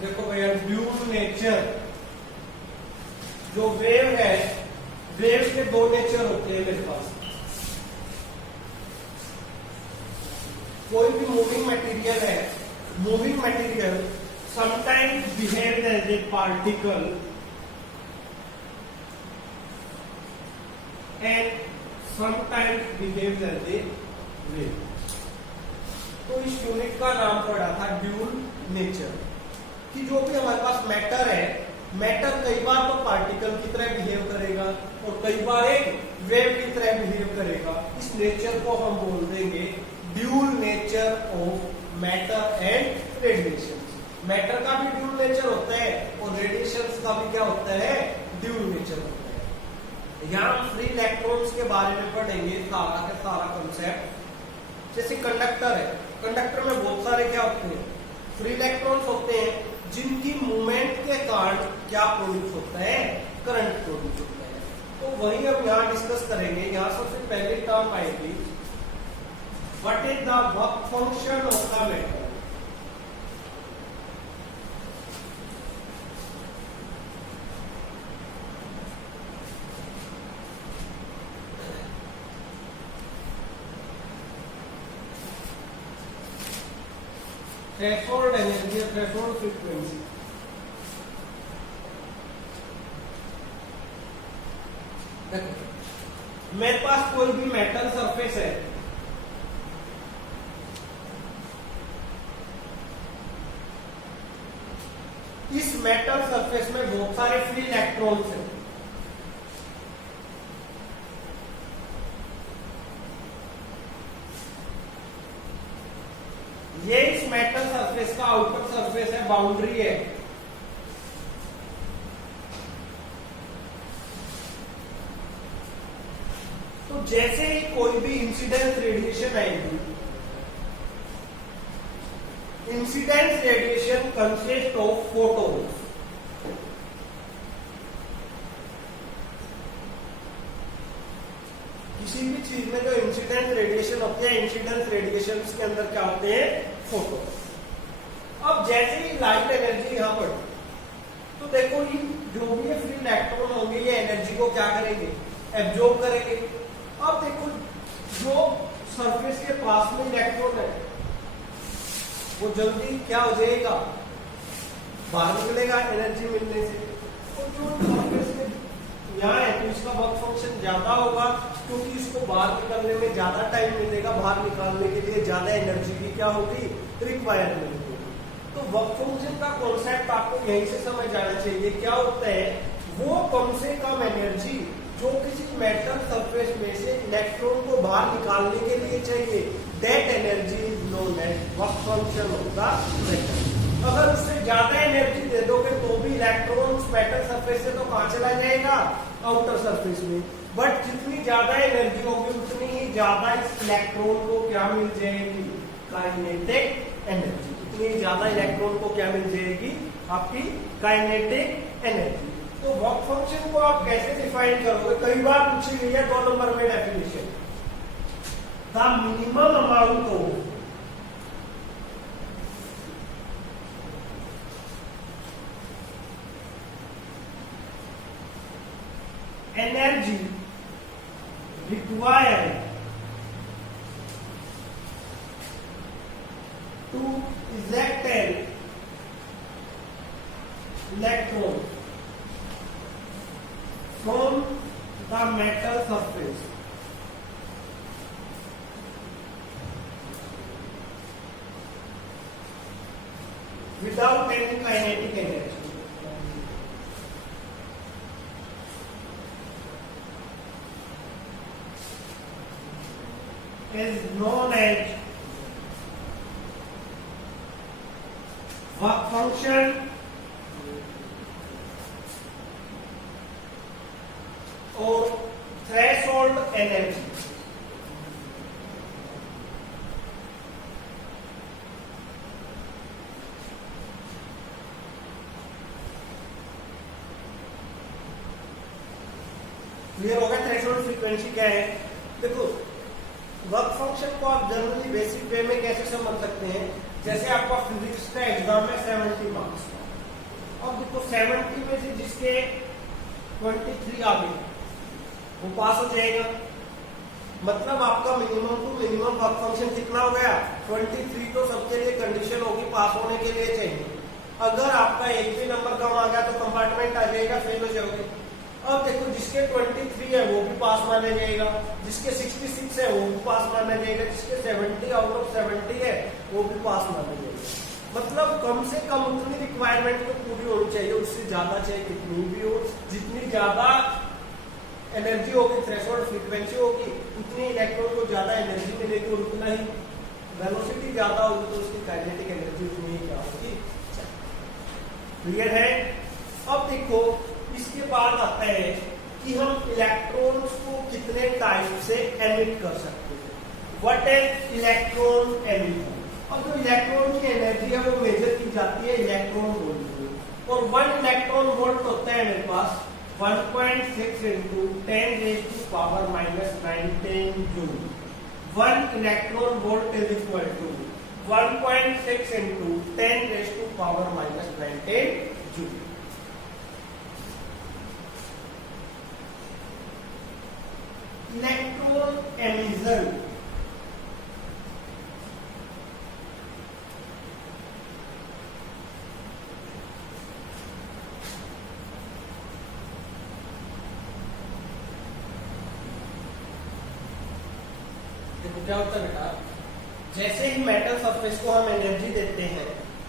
देखो भैया dual nature, जो वेव है, वेव के दो नेचर होते हैं मेरे पास। कोई भी मूविंग मटेरियल है, moving material sometimes behave as a particle and sometimes behave as a wave. तो इस यूनिट का नाम पड़ा था ड्यूल नेचर, कि जो भी हमारे पास मैटर है, मैटर कई बार तो पार्टिकल की तरह बिहेव करेगा और कई बार एक वेव की तरह बिहेव करेगा। इस नेचर को हम बोल देंगे dual nature of matter and radiation. Matter का भी ड्यूल नेचर होता है और रेडिएशन का भी क्या होता है, ड्यूल नेचर होता है। यहाँ हम फ्री इलेक्ट्रॉन्स के बारे में पढ़ेंगे सारा का सारा कंसेप्ट। जैसे कंडक्टर है, कंडक्टर में बहुत सारे क्या होते हैं, फ्री इलेक्ट्रॉन्स होते हैं, जिनकी मूवमेंट के कारण क्या प्रोड्यूस होता है, करंट प्रोड्यूस होता है। तो वही हम यहाँ डिस्कस करेंगे। यहाँ सबसे पहले टर्म आएगी what is the work function of the matter. Threshold energy, threshold frequency. देखो मेरे पास कोई भी मेटल सरफेस है, इस मेटल सरफेस में बहुत सारे फ्री इलेक्ट्रॉन्स हैं। ये इस मेटल सरफेस का आउटर सरफेस है, बाउंड्री है। तो जैसे ही कोई भी इंसिडेंस रेडिएशन आएगी, incidence radiation consist of photons. किसी भी चीज में जो इंसिडेंस रेडिएशन होती है, इंसिडेंस रेडिएशन के अंदर क्या होते हैं, फोटॉन। अब जैसे ही लाइट एनर्जी यहां पर, तो देखो ये जो भी फ्री इलेक्ट्रॉन होंगे ये एनर्जी को क्या करेंगे, एब्जॉर्ब करेंगे। अब देखो जो सरफेस के पास में इलेक्ट्रॉन है वो जल्दी क्या हो जाएगा, बाहर निकलेगा एनर्जी मिलने से। और जो सरफेस के यहाँ है तो इसका वर्क फंक्शन ज्यादा होगा, क्योंकि इसको बाहर निकलने में ज्यादा टाइम मिलेगा, बाहर निकालने के लिए ज्यादा एनर्जी की क्या होगी, रिक्वायरमेंट होगी। तो वर्क फंक्शन का कॉन्सेप्ट आपको यहीं से समझ आना चाहिए। क्या होता है, वो कम से कम एनर्जी जो किसी मेटल सरफेस में से इलेक्ट्रॉन को बाहर निकालने के लिए चाहिए, that energy is known as work function of the metal. अगर उससे ज्यादा एनर्जी दे दोगे तो भी इलेक्ट्रॉन मेटल सरफेस से तो कहां चला जाएगा, आउटर सरफेस में। बट जितनी ज्यादा एनर्जी होगी उतनी ही ज्यादा इस इलेक्ट्रॉन को क्या मिल जाएगी, काइनेटिक एनर्जी। इतनी ज्यादा इलेक्ट्रॉन को क्या मिल जाएगी, आपकी काइनेटिक एनर्जी। तो वर्क फंक्शन को आप कैसे डिफाइन करोगे, कई बार पूछी गई है 2 नंबर में definition. The minimum amount of energy required to eject an electron from the metal surface without any kinetic energy is known as work function or threshold energy। Clear होगा थ्रेशोल्ड फ्रीक्वेंसी क्या है। देखो work function को आप generally basic way में कैसे समझ सकते हैं, जैसे आपका फिजिक्स का एग्जाम है 70 मार्क्स, तो 70 में से जिसके 23 आ गए वो पास हो जाएगा। मतलब आपका minimum to minimum work function कितना हो गया 23, तो सबके लिए कंडीशन होगी पास होने के लिए चाहिए। अगर आपका एक भी नंबर कम आ गया तो कंपार्टमेंट आ जाएगा, फेल हो जाओगे। अब देखो जिसके 23 है वो भी पास माना जाएगा, जिसके 66 है वो भी पास माना जाएगा, जिसके 70 आउट ऑफ 70 है वो भी पास माना जाएगा। मतलब कम से कम उतनी रिक्वायरमेंट तो पूरी होनी चाहिए, उससे ज्यादा चाहे कितनी भी हो, जितनी ज्यादा एनर्जी होगी, थ्रेशोल्ड फ्रीक्वेंसी होगी, उतनी इलेक्ट्रॉन को ज्यादा एनर्जी मिलेगी और उतना ही वेलोसिटी ज्यादा होगी तो उसकी काइनेटिक एनर्जी उतनी ही क्या होगी। क्लियर है? अब देखो इसके बाद आता है कि हम इलेक्ट्रॉन्स को कितने टाइप से एमिट कर सकते हैं। What is electron emission? अब जो इलेक्ट्रॉन की एनर्जी है वो मेजर की जाती है इलेक्ट्रॉन वोल्ट में, और 1 इलेक्ट्रॉन वोल्ट होता है मेरे पास 1.6 into 10 raised to power minus 19 joule. 1 electron volt is equal to 1.6 into 10 raised to power minus 19 joule. Electron emission क्या होता है बेटा, जैसे ही मेटल सरफेस को हम एनर्जी देते हैं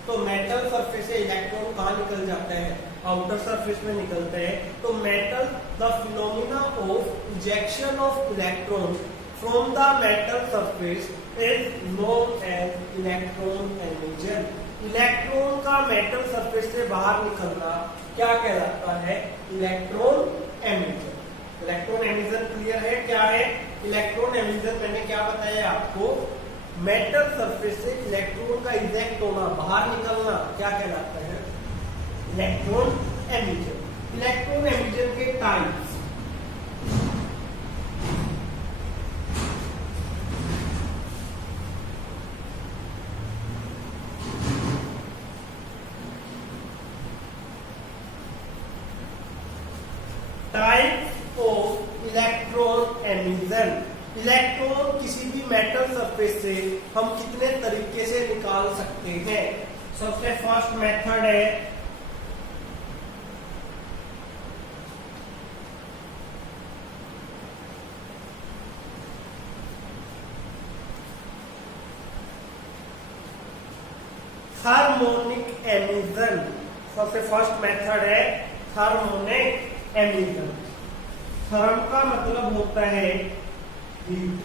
तो मेटल सरफेस से इलेक्ट्रॉन कहाँ निकल जाते हैं, आउटर सरफेस में निकलते हैं। तो metal the phenomena of injection of electron from the metal surface is known as electron emission. Electron का मेटल सरफेस से बाहर निकलना क्या कहलाता है, electron emission. Electron emission clear है? क्या है इलेक्ट्रॉन एमिशन? मैंने क्या बताया आपको, मेटल सरफेस से इलेक्ट्रॉन का इजेक्ट होना, बाहर निकलना क्या कहलाता है, इलेक्ट्रॉन एमिशन। इलेक्ट्रॉन एमिशन के types, types of electron emission. Electron किसी भी मेटल सरफेस से हम कितने तरीके से निकाल सकते हैं। सबसे फर्स्ट मेथड है हार्मोनिक एमिशन। सबसे फर्स्ट मेथड है हार्मोनिक एमिशन। थर्म का मतलब होता है हीट।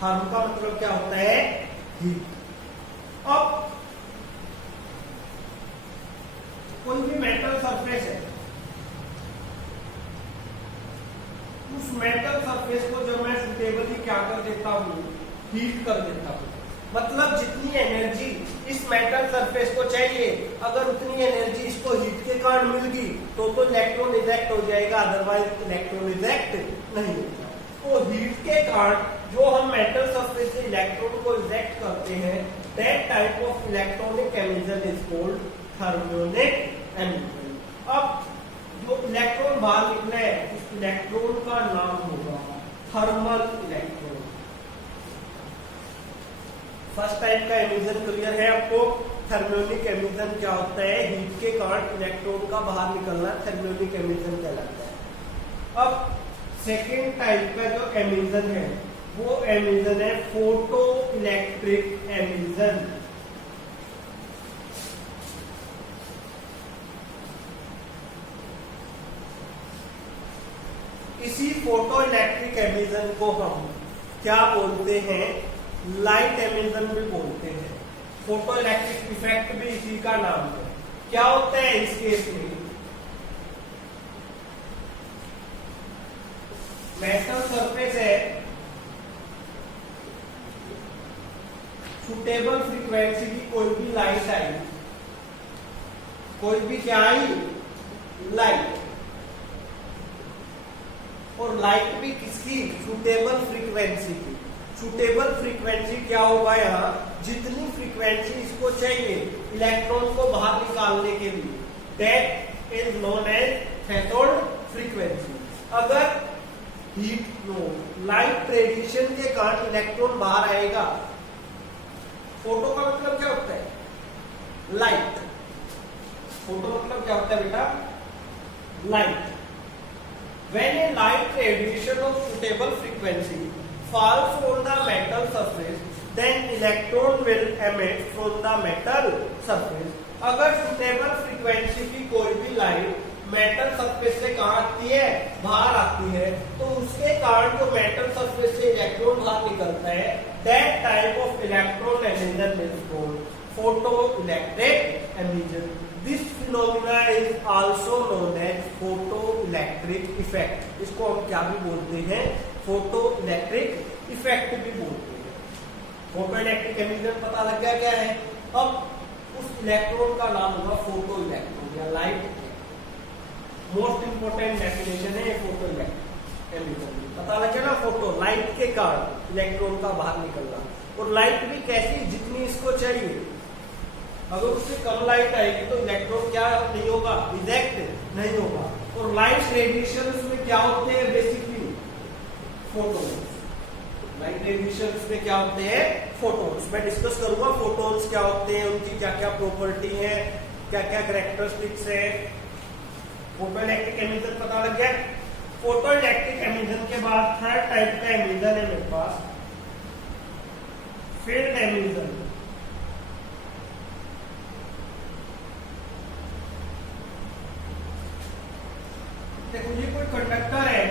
थर्म का मतलब क्या होता है, हीट। अब कोई भी मेटल सरफेस है, उस मेटल सरफेस को जब मैं सुटेबली क्या कर देता हूं, हीट कर देता हूं। मतलब जितनी एनर्जी इस मेटल सरफेस को चाहिए, अगर उतनी एनर्जी इसको हीट के कारण मिल गई तो इलेक्ट्रॉन इजेक्ट हो जाएगा, अदरवाइज इलेक्ट्रॉन इजेक्ट नहीं होता। तो हीट के कारण जो हम मेटल सरफेस से इलेक्ट्रॉन को इजेक्ट करते हैं, that type of electronic emission is called thermionic emission. अब जो इलेक्ट्रॉन बाहर निकले है, उस इलेक्ट्रॉन का नाम होगा थर्मल इलेक्ट्रॉन। फर्स्ट टाइप का एमिशन क्लियर है आपको। थर्मोनिक एमिशन क्या होता है, हीट के कारण इलेक्ट्रॉन का बाहर निकलना थर्मोनिक एमिशन कहलाता है। अब सेकेंड टाइप का जो एमिशन है वो एमिशन है फोटो इलेक्ट्रिक एमिशन। इसी फोटो इलेक्ट्रिक एमिशन को हम क्या बोलते हैं, लाइट एमिशन भी बोलते हैं। फोटो इलेक्ट्रिक इफेक्ट भी इसी का नाम है। क्या होता है इस केस में, मेटल सरफेस है, सुटेबल फ्रीक्वेंसी की कोई भी लाइट आई, कोई भी क्या आई, लाइट, और लाइट भी किसकी, सुटेबल फ्रीक्वेंसी की। सुटेबल फ्रीक्वेंसी क्या होगा, यहाँ जितनी फ्रीक्वेंसी इसको चाहिए इलेक्ट्रॉन को बाहर निकालने के लिए, that is known as cathode frequency. अगर हीट फ्लो लाइट रेडिएशन के कारण इलेक्ट्रॉन बाहर आएगा, फोटो का मतलब क्या होता है? लाइट। फोटो मतलब क्या होता है बेटा? Light. When a light radiation of suitable frequency falls on the metal surface, then electron will emit from the metal surface. अगर suitable frequency की कोई भी लाइट मेटल सरफेस से कहाँ आती है? बाहर आती है, तो उसके कारण जो मेटल सरफेस से इलेक्ट्रॉन बाहर निकलता है, that type of electron emission is called photoelectric emission. This phenomena is also known as photoelectric effect. इसको हम क्या भी बोलते हैं? फोटोइलेक्ट्रिक इफेक्ट भी बोलते हैं। फोटोइलेक्ट्रिक एमिशन पता लग गया क्या है? अब उस इलेक्ट्रॉन का नाम होगा फोटो इलेक्ट्रॉन या लाइट। मोस्ट इंपोर्टेंट डेफिनेशन है फोटोइलेक्ट्रिक एमिशन। पता लग गया ना? फोटो लाइट के कारण इलेक्ट्रॉन का बाहर निकलना। और लाइट भी कैसी? जितनी इसको चाहिए। अगर उससे कम लाइट आएगी तो इलेक्ट्रॉन क्या नहीं होगा? रिजेक्ट नहीं होगा। और लाइट रेडिएशन में क्या होते हैं? Basically photons. लाइट रेडिएशन में क्या होते हैं? फोटोन्स। मैं डिस्कस करूंगा फोटोन्स क्या होते हैं, उनकी क्या क्या प्रॉपर्टी है, क्या क्या कैरेक्टरिस्टिक्स है। फोटोइलेक्ट्रिक एमिशन पता लग गया। फोटोइलेक्ट्रिक एमिशन के बाद थर्ड टाइप का एमिशन है मेरे पास, फील्ड एमिशन। देखो ये कोई कंडक्टर है,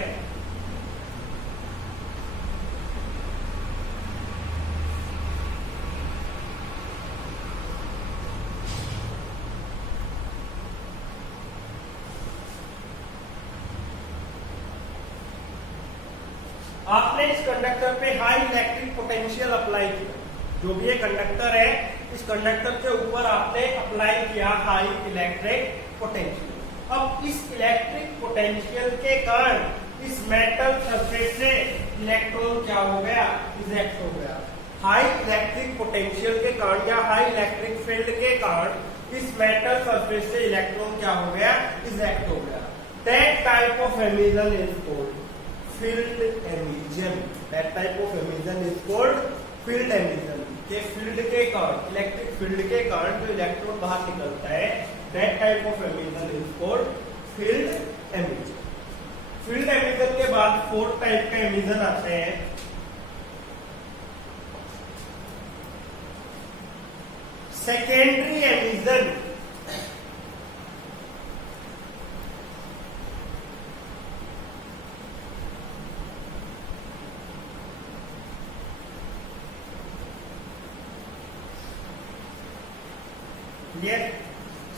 आपने इस कंडक्टर पे हाई इलेक्ट्रिक पोटेंशियल अप्लाई किया। जो भी ये कंडक्टर है, इस कंडक्टर के ऊपर आपने अप्लाई किया हाई इलेक्ट्रिक पोटेंशियल। अब इस इलेक्ट्रिक पोटेंशियल के कारण इस मेटल सरफेस से इलेक्ट्रॉन क्या हो गया? इजेक्ट हो गया। हाई इलेक्ट्रिक पोटेंशियल के कारण या हाई इलेक्ट्रिक फील्ड के कारण इस मेटल सरफेस से इलेक्ट्रॉन क्या हो गया? इजेक्ट हो गया। That type of emission is called field emission. That type of emission is called field emission. के फील्ड के कारण, इलेक्ट्रिक फील्ड के कारण जो इलेक्ट्रॉन बाहर निकलता है, that type of emission is called field emission. Field emission के बाद फोर्थ टाइप का एमिशन आते हैं सेकेंडरी एमिशन।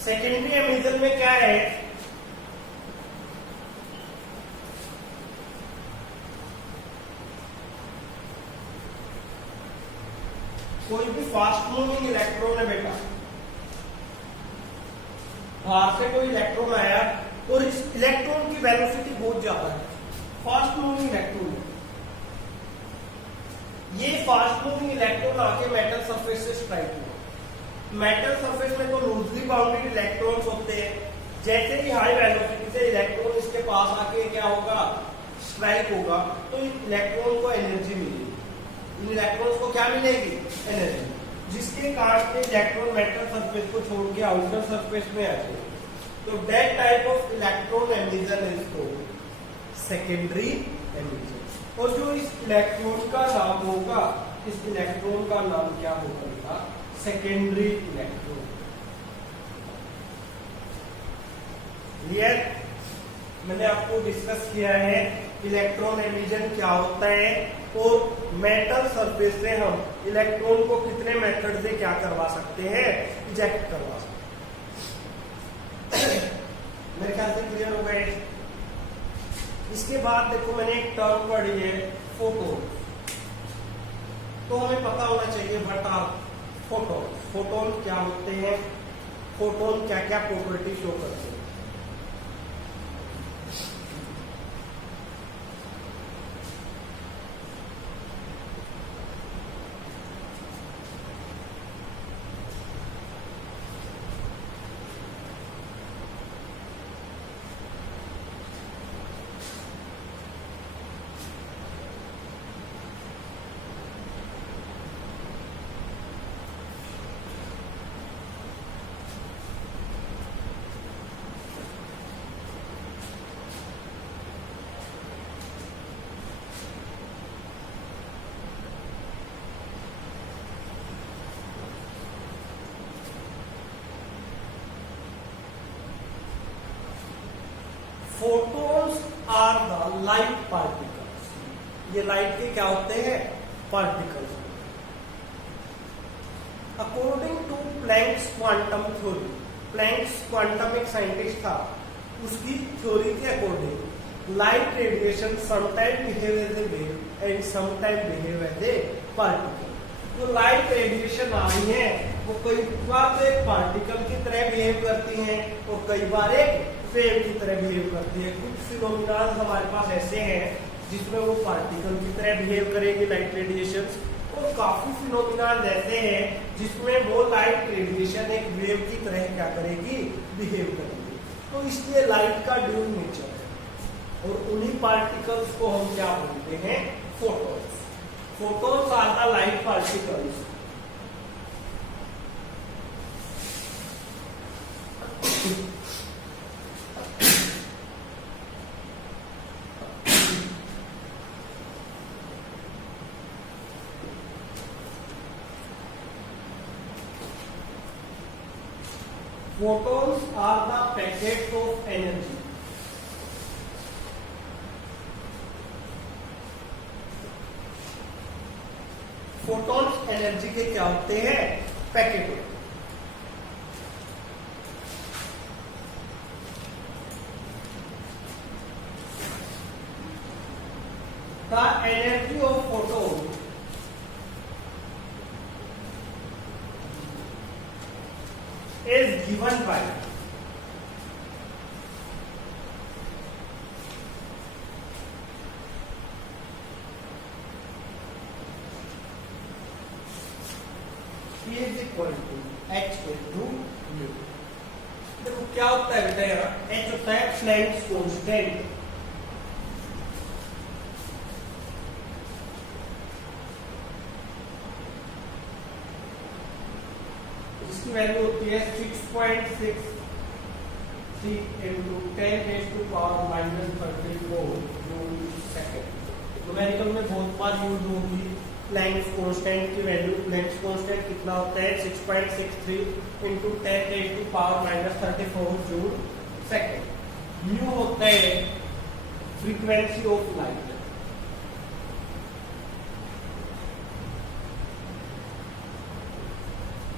सेकेंडरी एमिशन में क्या है? कोई भी फास्ट मूविंग इलेक्ट्रॉन है बेटा, बाहर से कोई इलेक्ट्रॉन आया और इस इलेक्ट्रॉन की वेलोसिटी बहुत ज्यादा है, फास्ट मूविंग इलेक्ट्रॉन। ये फास्ट मूविंग इलेक्ट्रॉन आके मेटल सरफेस से स्ट्राइक हुआ। मेटल सरफेस में तो लूजली बाउंडेड इलेक्ट्रॉन्स होते हैं। जैसे ही हाई वेलोसिटी से इलेक्ट्रॉन इसके पास आके क्या होगा? स्ट्राइक होगा, तो इन इलेक्ट्रॉन को एनर्जी मिलेगी। इन इलेक्ट्रॉन्स को क्या मिलेगी? एनर्जी, जिसके कारण इलेक्ट्रॉन मेटल सरफेस को छोड़ के आउटर सरफेस में आते हैं। तो that type of electron emission is called secondary emission. और जो इस इलेक्ट्रॉन का नाम होगा, इस इलेक्ट्रॉन का नाम क्या होगा? Secondary electron. क्लियर? मैंने आपको डिस्कस किया है इलेक्ट्रॉन एमिशन क्या होता है और मेटल सरफेस से हम इलेक्ट्रॉन को कितने मेथड से क्या करवा सकते हैं? इजेक्ट करवा सकते हैं। मेरे ख्याल से क्लियर हो गए। इसके बाद देखो मैंने एक टर्म पढ़ी है फोटोन। तो हमें पता होना चाहिए व्हाट आर फोटोन। फोटोन क्या होते हैं? फोटोन क्या क्या प्रॉपर्टी शो करते हैं? Light particles. ये लाइट के क्या होते हैं? Particles. According to Planck's quantum theory, Planck's quantum एक साइंटिस्ट था, उसकी थ्योरी के according light radiation sometime behave as a wave and sometime behave as a particle. जो लाइट रेडिएशन आ रही है वो कई बार तो एक पार्टिकल की तरह बिहेव करती हैं और कई बार एक वेव की तरह बिहेव करती है। कुछ फिनोमिना हमारे पास ऐसे हैं जिसमें वो पार्टिकल की तरह बिहेव करेगी लाइट रेडिएशन, और काफी फिनोमिना ऐसे हैं जिसमें वो लाइट रेडिएशन एक वेव की तरह क्या करेगी? बिहेव करेगी। तो इसलिए लाइट का ड्यूल नेचर है और उन्हीं पार्टिकल्स को हम क्या बोलते हैं? Photons. Photons are the light particles. Photons are the packets of energy. Photons energy के क्या होते हैं? पैकेट होते हैं। The energy of photon is given by is equal to h into u। देखो क्या होता है बेटा, यहाँ h होता है प्लैंक्स कांस्टेंट। इसकी वैल्यू होती है 6.63 into 10⁻⁻34 जूल सेकेंड। न्यूमेरिकल में बहुत बार यूज होगी प्लैंक्स कांस्टेंट की वैल्यू। प्लैंक्स कांस्टेंट कितना होता है? 6.63 into 10⁻⁻34 जूल सेकेंड। म्यू होता है फ्रीक्वेंसी ऑफ लाइट।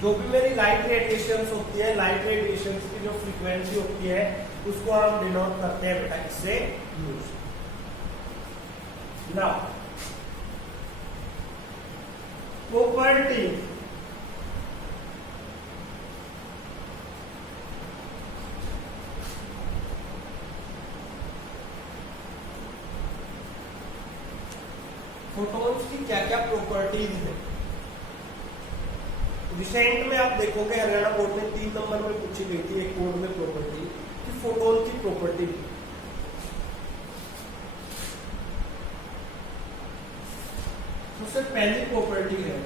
जो भी मेरी लाइट रेडिएशन होती है, लाइट रेडिएशन की जो फ्रीक्वेंसी होती है उसको हम डिनोट करते हैं बेटा इससे म्यू। नाउ प्रॉपर्टी फोटॉन्स की क्या क्या प्रॉपर्टीज है? रिसेंट में आप देखोगे हरियाणा बोर्ड में 3 नंबर में पूछी गई थी एक कोड में प्रॉपर्टी कि फोटोन की प्रॉपर्टी। सबसे पहली प्रॉपर्टी है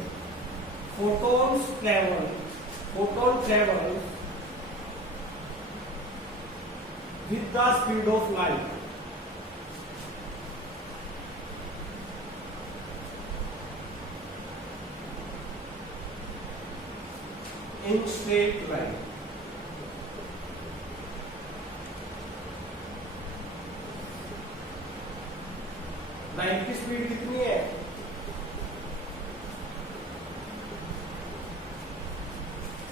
photon travel with the speed of light. In straight line. Light की स्पीड कितनी है?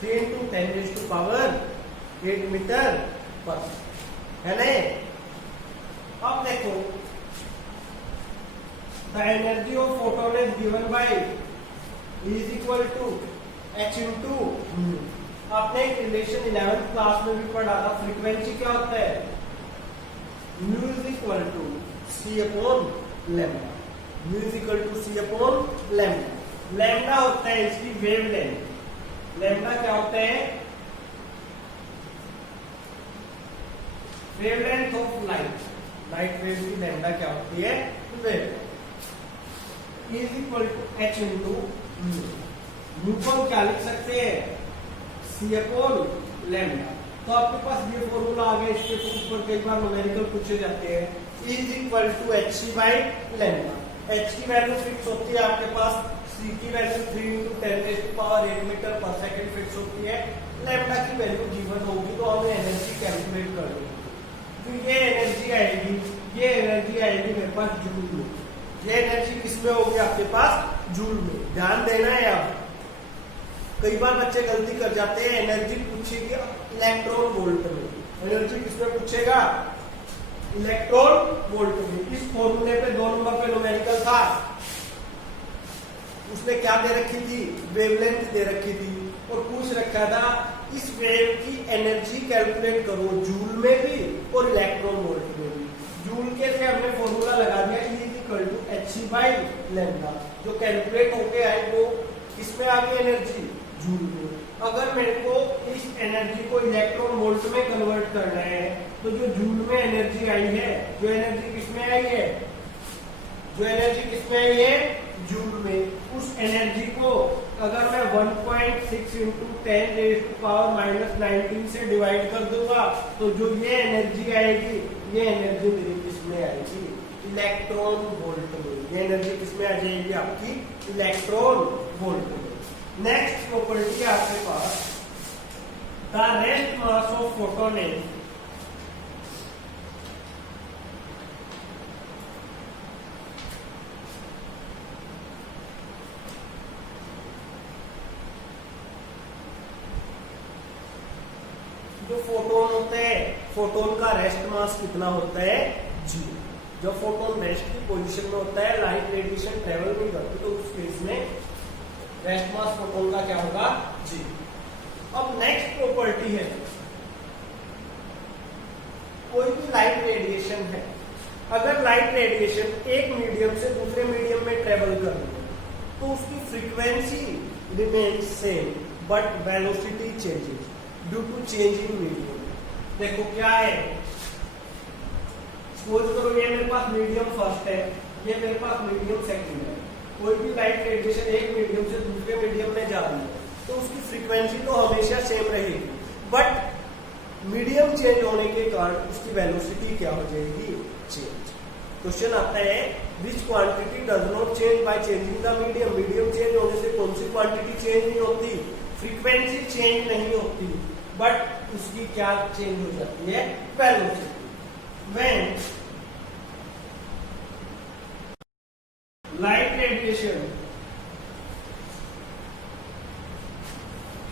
3 into 10⁸ मीटर पर, है ना? अब देखो the energy of photon is given by is equal to h into mu. आपने एक रिलेशन 11th क्लास में भी पढ़ा था, फ्रीक्वेंसी क्या होता है? Mu is equal to c upon lambda. Mu is equal to c upon lambda. Lambda होता है इसकी वेवलेंथ। लैम्डा क्या होता है? Wavelength of light. Light wave की लैम्डा क्या होती है? Wave. Is equal to h into mu. Mu को हम क्या लिख सकते हैं? c upon lambda. तो आपके पास ये फॉर्मूला आ गया। इसके ऊपर कई बार न्यूमेरिकल पूछे जाते हैं। Is equal to hc by lambda. h की वैल्यू फिक्स होती है आपके पास, c की वैल्यू 3 into 10⁸ मीटर पर सेकंड फिक्स होती है। लैम्डा की वैल्यू गिवन होगी तो हमें एनर्जी कैलकुलेट कर लेंगे। तो ये एनर्जी आएगी, ये एनर्जी आएगी मेरे पास जूल में। ये एनर्जी किसमें होगी आपके पास? जूल में। ध्यान देना है। अब कई बार बच्चे गलती कर जाते हैं, एनर्जी पूछेगी इलेक्ट्रॉन वोल्ट में। एनर्जी किसमें पूछेगा? इलेक्ट्रॉन वोल्ट में। इस फॉर्मूले पे 2 नंबर पे न्यूमेरिकल था, उसने क्या दे रखी थी? वेवलेंथ दे रखी थी और पूछ रखा था इस वेव की एनर्जी कैलकुलेट करो जूल में भी और इलेक्ट्रॉन वोल्ट में भी। जूल के लिए हमने फॉर्मूला लगा दिया E=hc/λ, जो कैलकुलेट होके आए वो किसमें आ गई? एनर्जी जूल में। अगर मेरे को इस एनर्जी को इलेक्ट्रॉन वोल्ट में कन्वर्ट करना है तो जो जूल में एनर्जी आई है, जो एनर्जी किसमें आई है? जो एनर्जी किसमें आई है? जूल में। उस एनर्जी को अगर मैं 1.6 इंटू 10⁻⁻19 से डिवाइड कर दूंगा तो जो ये एनर्जी आएगी, ये एनर्जी मेरी किसमें आएगी? इलेक्ट्रॉन वोल्ट में। ये एनर्जी किसमें आ जाएगी? आपकी इलेक्ट्रॉन वोल्ट में। नेक्स्ट प्रॉपर्टी है आपके पास the rest mass of photon is जो फोटोन होते हैं, फोटोन का रेस्ट मास कितना होता है? जी। जब फोटोन रेस्ट की पोजीशन में होता है, लाइट रेडिएशन ट्रेवल नहीं करती, तो उस केस में रेस्ट मास फोटोन का क्या होगा? जी। अब नेक्स्ट प्रॉपर्टी है, कोई भी लाइट रेडिएशन है, अगर लाइट रेडिएशन एक मीडियम से दूसरे मीडियम में ट्रेवल कर रही है तो उसकी frequency remains same but velocity changes due to change in medium. देखो क्या है, सपोज करो ये मेरे पास मीडियम फर्स्ट है, ये मेरे पास मीडियम सेकंड है। कोई भी लाइट रेडिएशन एक मीडियम से दूसरे मीडियम में जा रही है तो उसकी फ्रीक्वेंसी तो हमेशा सेम रहेगी, बट मीडियम चेंज होने के कारण उसकी वेलोसिटी क्या हो जाएगी? चेंज। क्वेश्चन आता है विच quantity does not change by changing the medium. Medium change होने से कौन सी क्वांटिटी चेंज नहीं होती? फ्रीक्वेंसी चेंज नहीं होती, बट उसकी क्या चेंज हो जाती है? Velocity. When light radiation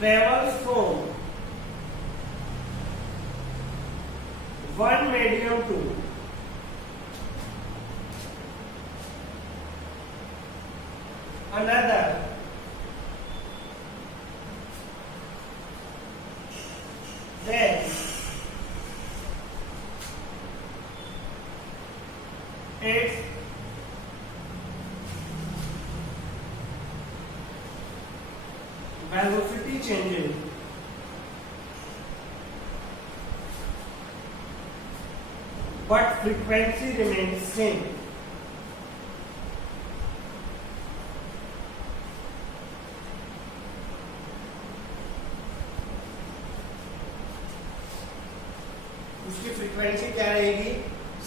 travels from one medium to another, then its velocity changes but frequency remains same. उसकी फ्रीक्वेंसी क्या रहेगी?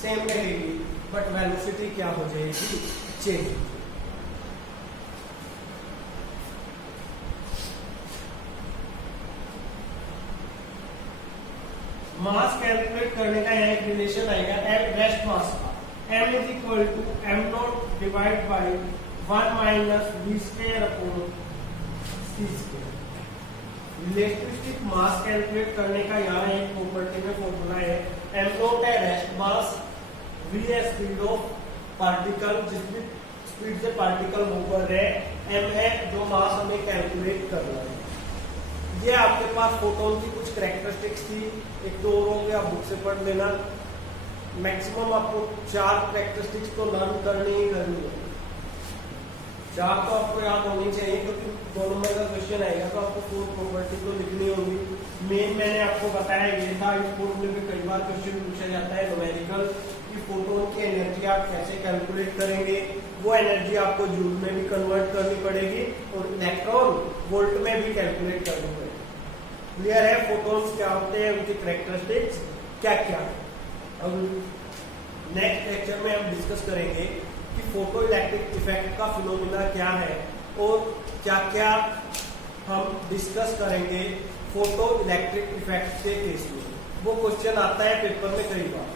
सेम रहेगी, बट वेलोसिटी क्या हो जाएगी? चेंज। मास कैलकुलेट करने का यहाँ एक रिलेशन आएगा एम रेस्ट मास का। m is equal to m not divide by 1 minus v square upon c square. Relativistic mass calculate करने का यहाँ एक प्रॉपर्टी में फॉर्मूला है। एम नॉट है रेस्ट मास, वी है स्पीड ऑफ पार्टिकल, जिसकी स्पीड से पार्टिकल मूव कर रहे हैं, एम है जो मास हमें कैलकुलेट करना है। ये आपके पास फोटोन की कुछ कैरेक्टरिस्टिक्स थी, एक दो और होंगे, आप बुक से पढ़ लेना। मैक्सिमम आपको 4 कैरेक्टरिस्टिक्स तो लर्न करनी ही करनी है। 4 तो आपको याद होनी चाहिए, क्योंकि 2 नंबर का क्वेश्चन आएगा तो आपको 4 प्रॉपर्टी तो लिखनी होगी। मेन मैंने आपको बताया ये था, इस फॉर्मूले में कई बार क्वेश्चन पूछा जाता है न्यूमेरिकल कि फोटोन की एनर्जी आप कैसे कैलकुलेट करेंगे। वो एनर्जी आपको जूल में भी कन्वर्ट करनी पड़ेगी और इलेक्ट्रॉन वोल्ट में भी कैलकुलेट करनी पड़ेगी। क्लियर है? फोटोन्स क्या होते हैं, उनकी कैरेक्टरिस्टिक्स क्या क्या है। अब नेक्स्ट लेक्चर में हम डिस्कस करेंगे कि फोटो इलेक्ट्रिक इफेक्ट का फिनोमिना क्या है और क्या क्या हम डिस्कस करेंगे फोटो इलेक्ट्रिक इफेक्ट के केस में। वो क्वेश्चन आता है पेपर में कई बार।